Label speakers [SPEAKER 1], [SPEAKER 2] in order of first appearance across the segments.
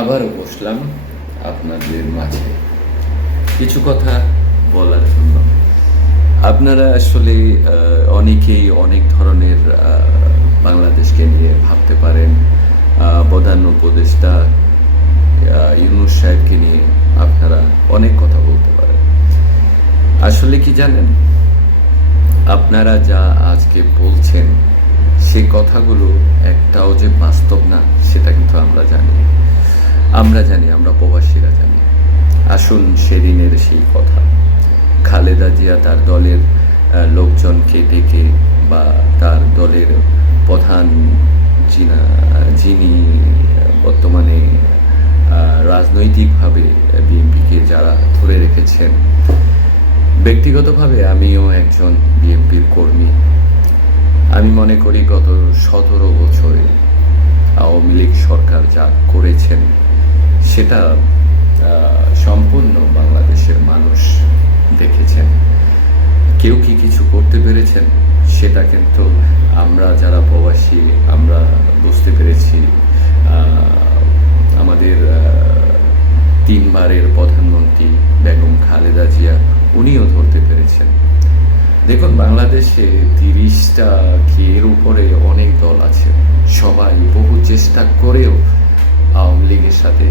[SPEAKER 1] আবারও বসলাম আপনাদের মাঝে। কিছু কথা বলার জন্য। আপনারা আসলে অনেকেই অনেক ধরনের বাংলাদেশকে নিয়ে ভাবতে পারেন। প্রধান উপদেষ্টা ইউনুস সাহেবকে নিয়ে আপনারা অনেক কথা বলতে পারেন। আসলে কি জানেন? আপনারা যা আজকে বলছেন, সে কথাগুলো একটাও যে বাস্তব না, সেটা কিন্তু আমরা জানি। আমরা জানি, আমরা প্রবাসীরা জানি। আসুন সেদিনের সেই কথা। খালেদা জিয়া তার দলের লোকজনকে ডেকে বা তার দলের প্রধান যিনা বর্তমানে রাজনৈতিকভাবে বিএনপিকে যারা ধরে রেখেছেন, ব্যক্তিগতভাবে আমিও একজন বিএনপির কর্মী। আমি মনে করি গত সতেরো বছরে আওয়ামী লীগ সরকার যা করেছেন সেটা সম্পূর্ণ বাংলাদেশের মানুষ দেখেছেন। কেউ কি কিছু করতে পেরেছেন? সেটা কিন্তু আমরা যারা প্রবাসী, আমরা বুঝতে পেরেছি। আমাদের তিনবারের প্রধানমন্ত্রী বেগম খালেদা জিয়া, উনিও ধরতে পেরেছেন। দেখুন, বাংলাদেশে তিরিশটা কি এর উপরে অনেক দল আছে। সবাই বহু চেষ্টা করেও আওয়ামী লীগের সাথে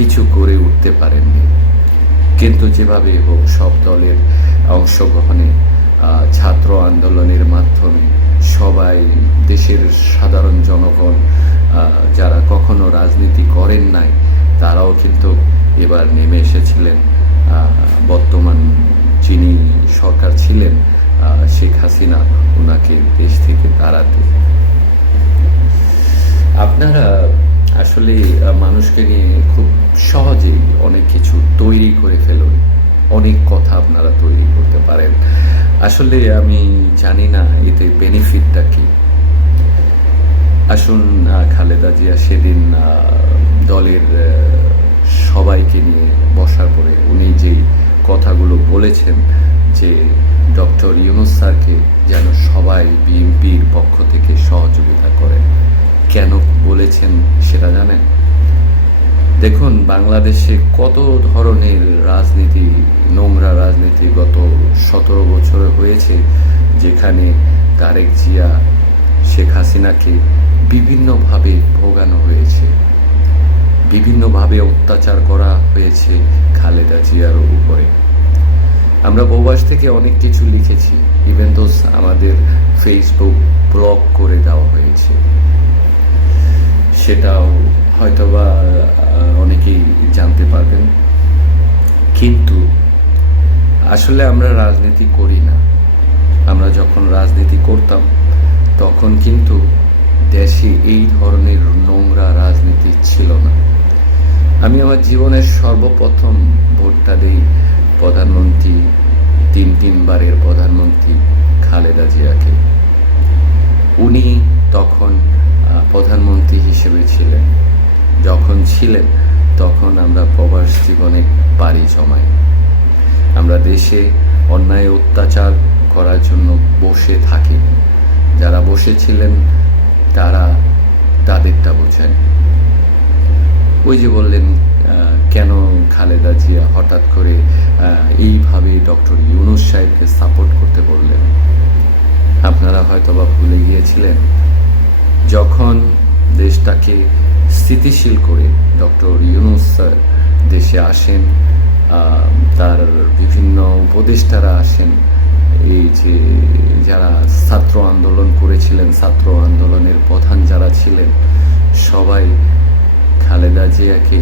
[SPEAKER 1] কিছু করে উঠতে পারেননি। কিন্তু যেভাবে হোক সব দলের অংশগ্রহণে ছাত্র আন্দোলনের মাধ্যমে সবাই দেশের সাধারণ জনগণ যারা কখনো রাজনীতি করেন নাই, তারাও কিন্তু এবার নেমে এসেছিলেন। বর্তমান যিনি সরকার ছিলেন শেখ হাসিনা ওনাকে দেশ থেকে তাড়াতে। আপনারা আসলে মানুষকে নিয়ে খুব সহজেই অনেক কিছু তৈরি করে ফেলুন অনেক কথা আপনারা তৈরি করতে পারেন। আসলে আমি জানি না এতে বেনিফিটটা কি। আসুন খালেদা জিয়া সেদিন দলের সবাইকে নিয়ে বসার পরে উনি যেই কথাগুলো বলেছেন যে, ডক্টর ইউনুস স্যারকে যেন সবাই বিএনপির পক্ষ থেকে সহযোগিতা করে কেন বলেছেন সেটা জানেন? দেখুন, বাংলাদেশে কত ধরনের রাজনীতি, নোংরা রাজনীতি গত সতেরো বছরে হয়েছে, যেখানে তারেক জিয়া, শেখ হাসিনাকে বিভিন্নভাবে ভোগানো হয়েছে। বিভিন্নভাবে অত্যাচার করা হয়েছে খালেদা জিয়ার উপরে। আমরা প্রবাস থেকে অনেক কিছু লিখেছি ইভেন আমাদের ফেসবুক ব্লক করে দেওয়া হয়েছে। সেটাও হয়তোবা অনেকেই জানতে পারবেন। কিন্তু আসলে আমরা রাজনীতি করি না। আমরা যখন রাজনীতি করতাম, তখন কিন্তু দেশে এই ধরনের নোংরা রাজনীতি ছিল না। আমি আমার জীবনের সর্বপ্রথম ভোটটা দিই প্রধানমন্ত্রী, তিন তিনবারের প্রধানমন্ত্রী খালেদা জিয়াকে। উনি তখন প্রধানমন্ত্রী হিসেবে ছিলেন। যখন ছিলেন, তখন আমরা প্রবাস জীবনে পাড়ি জমাই। আমরা দেশে অন্যায় অত্যাচার করার জন্য বসে থাকি। যারা বসেছিলেন, তারা তাদেরটা বোঝেন। ওই যে বললেন কেন খালেদা জিয়া হঠাৎ করে এইভাবে ডক্টর ইউনুস সাহেবকে সাপোর্ট করতে বললেন? আপনারা হয়তোবা ভুলে গিয়েছিলেন যখন দেশটাকে স্থিতিশীল করে ডক্টর ইউনুস স্যার দেশে আসেন তার বিভিন্ন উপদেষ্টারা আসেন। এই যে যারা ছাত্র আন্দোলন করেছিলেন, ছাত্র আন্দোলনের প্রধান যারা ছিলেন, সবাই খালেদা জিয়াকে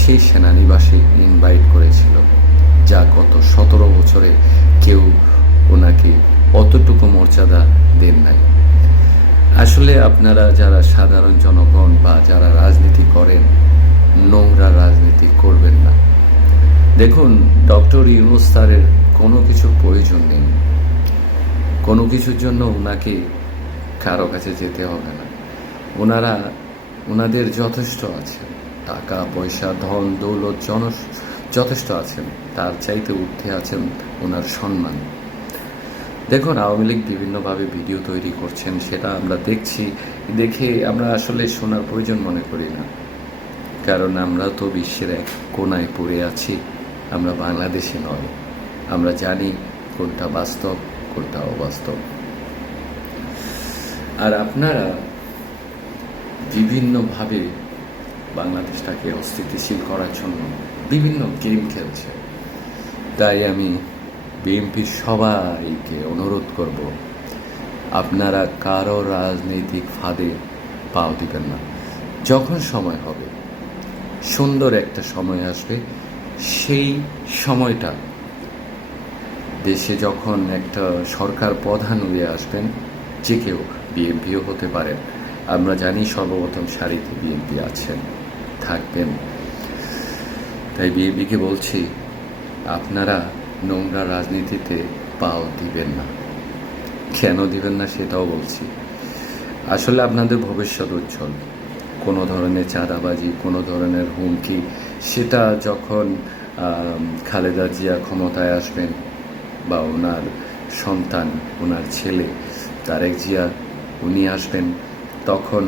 [SPEAKER 1] সেই সেনানিবাসে ইনভাইট করেছিল, যা গত সতেরো বছরে কেউ ওনাকে অতটুকু মর্যাদা দেন নাই। আসলে আপনারা যারা সাধারণ জনগণ বা যারা রাজনীতি করেন, নোংরা রাজনীতি করবেন না। দেখুন, ডক্টর ইউনুস কোনো কিছুর প্রয়োজন নেই। কোনো কিছুর জন্য ওনাকে কারও কাছে যেতে হবে না। ওনারা ওনাদের যথেষ্ট আছে টাকা, পয়সা, ধন, দৌলত জন যথেষ্ট আছেন। তার চাইতে ঊর্ধ্বে আছেন ওনার সম্মান। দেখুন, আওয়ামী লীগ বিভিন্নভাবে ভিডিও তৈরি করছেন, সেটা আমরা দেখছি। দেখে আমরা আসলে শোনার প্রয়োজন মনে করি না। কারণ আমরা তো বিশ্বের এক কোনায় পড়ে আছি, আমরা বাংলাদেশে নয়। আমরা জানি কোনটা বাস্তব, কোনটা অবাস্তব। আর আপনারা বিভিন্নভাবে বাংলাদেশটাকে অস্থিতিশীল করার জন্য বিভিন্ন গেম খেলছে তাই আমি বিএনপির সবাইকে অনুরোধ করব, আপনারা কারও রাজনৈতিক ফাঁদে পাও দিবেন না। যখন সময় হবে, সুন্দর একটা সময় আসবে, সেই সময়টা। দেশে যখন একটা সরকার প্রধান হয়ে আসবেন, যে কেউ বিএনপিও হতে পারেন। আমরা জানি সর্বপ্রথম সারিতে বিএনপি আছেন, থাকবেন। তাই বিএনপিকে বলছি, আপনারা নোংরা রাজনীতিতে পাও দিবেন না। কেন দিবেন না সেটাও বলছি। আসলে আপনাদের ভবিষ্যৎ উজ্জ্বল। কোনো ধরনের চাঁদাবাজি, কোনো ধরনের হুমকি, সেটা যখন খালেদা জিয়া ক্ষমতায় আসবেন বা ওনার সন্তান, ওনার ছেলে, তারেক জিয়া, উনি আসবেন, তখন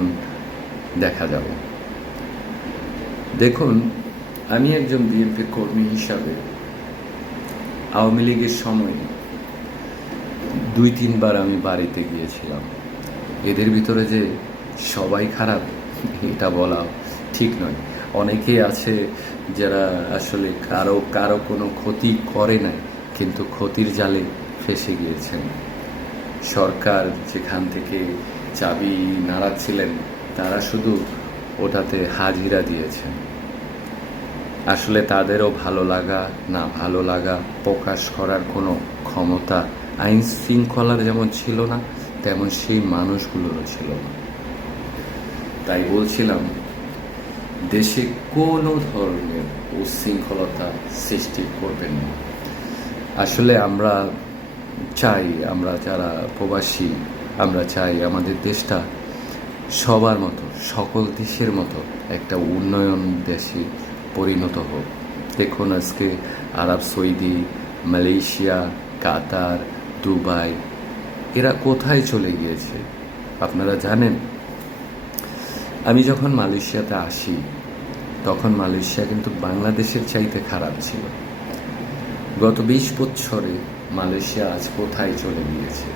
[SPEAKER 1] দেখা যাবে। দেখুন, আমি একজন বিএনপির কর্মী হিসাবে আওয়ামী লীগের সময় দুই, তিনবার আমি বাড়িতে গিয়েছিলাম। এদের ভিতরে যে সবাই খারাপ, এটা বলা ঠিক নয়। অনেকেই আছে যারা আসলে কারও কারও কোনো ক্ষতি করে নাই, কিন্তু ক্ষতির জালে ফেসে গিয়েছেন। সরকার যেখান থেকে চাবি নাড়াচ্ছিলেন, তারা শুধু ওটাতে হাজিরা দিয়েছেন। আসলে তাদেরও ভালো লাগা, না ভালো লাগা প্রকাশ করার কোনো ক্ষমতা আইন শৃঙ্খলার যেমন ছিল না, তেমন সেই মানুষগুলোরও ছিল না। তাই বলছিলাম, দেশে কোনো ধরনের উশৃঙ্খলতা সৃষ্টি করবেন না। আসলে আমরা চাই, আমরা যারা প্রবাসী, আমরা চাই আমাদের দেশটা সবার মতো, সকল দেশের মতো একটা উন্নয়ন দেশে পরিণত হোক। দেখুন আজকে আরব সৌদি, মালয়েশিয়া, কাতার, দুবাই, এরা কোথায় চলে গিয়েছে? আপনারা জানেন? আমি যখন মালয়েশিয়াতে আসি, তখন মালয়েশিয়া কিন্তু বাংলাদেশের চাইতে খারাপ ছিল। গত বিশ বছরে মালয়েশিয়া আজ কোথায় চলে গিয়েছে?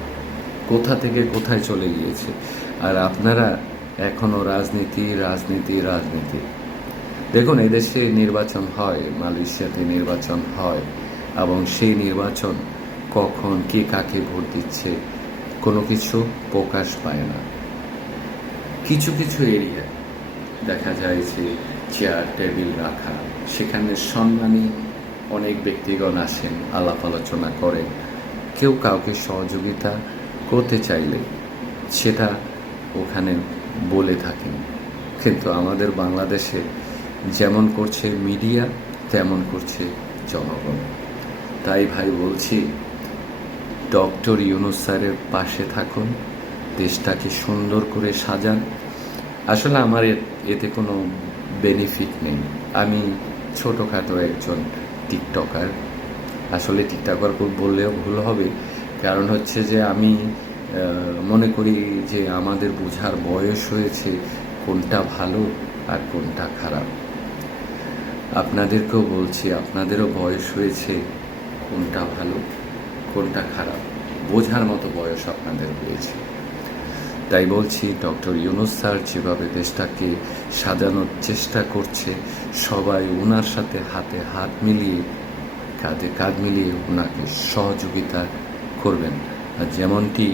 [SPEAKER 1] কোথা থেকে কোথায় চলে গিয়েছে? আর আপনারা এখনও রাজনীতি রাজনীতি রাজনীতি দেখুন এদেশে নির্বাচন হয়, মালয়েশিয়াতে নির্বাচন হয়, এবং সেই নির্বাচন কখন কে কাকে ভোট দিচ্ছে, কোনো কিছু প্রকাশ পায় না। কিছু কিছু এরিয়ায় দেখা যায় যে চেয়ার, টেবিল রাখা, সেখানে সম্মানী অনেক ব্যক্তিগণ আসেন, আলাপ আলোচনা করেন। কেউ কাউকে সহযোগিতা করতে চাইলে সেটা ওখানে বলে থাকেন। কিন্তু আমাদের বাংলাদেশে যেমন করছে মিডিয়া, তেমন করছে জনগণ। তাই ভাই বলছি, ডক্টর ইউনুস স্যারের পাশে থাকুন, দেশটাকে সুন্দর করে সাজান। আসলে আমার এতে কোনো বেনিফিট নেই। আমি ছোটোখাটো একজন টিকটকার। আসলে টিকটকার বললেও ভুল হবে। কারণ হচ্ছে যে আমি মনে করি যে আমাদের বোঝার বয়স হয়েছে কোনটা ভালো আর কোনটা খারাপ। আপনাদেরকেও বলছি, আপনাদেরও বয়স হয়েছে, কোনটা ভালো, কোনটা খারাপ, বোঝার মতো বয়স আপনাদের হয়েছে। তাই বলছি, ডক্টর ইউনুস স্যার যেভাবে দেশটাকে সাজানোর চেষ্টা করছে, সবাই ওনার সাথে হাতে হাত মিলিয়ে, কাঁধে কাঁধ মিলিয়ে ওনাকে সহযোগিতা করবেন। আর যেমনটি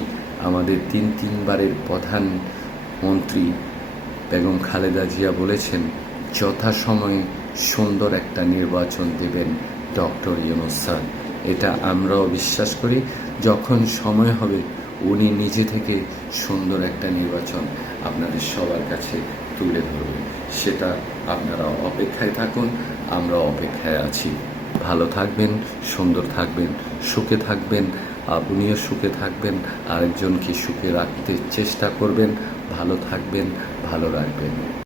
[SPEAKER 1] আমাদের তিন তিনবারের প্রধানমন্ত্রী বেগম খালেদা জিয়া বলেছেন, যথাসময়ে সুন্দর একটা নির্বাচন দেবেন ডক্টর ইউনুস স্যার। এটা আমরাও বিশ্বাস করি। যখন সময় হবে, উনি নিজে থেকে সুন্দর একটা নির্বাচন আপনাদের সবার কাছে তুলে ধরবেন। সেটা আপনারা অপেক্ষায় থাকুন, আমরা অপেক্ষায় আছি। ভালো থাকবেন, সুন্দর থাকবেন, সুখে থাকবেন, আপনিও সুখে থাকবেন আরেকজনকে সুখে রাখতে চেষ্টা করবেন? ভালো থাকবেন, ভালো রাখবেন।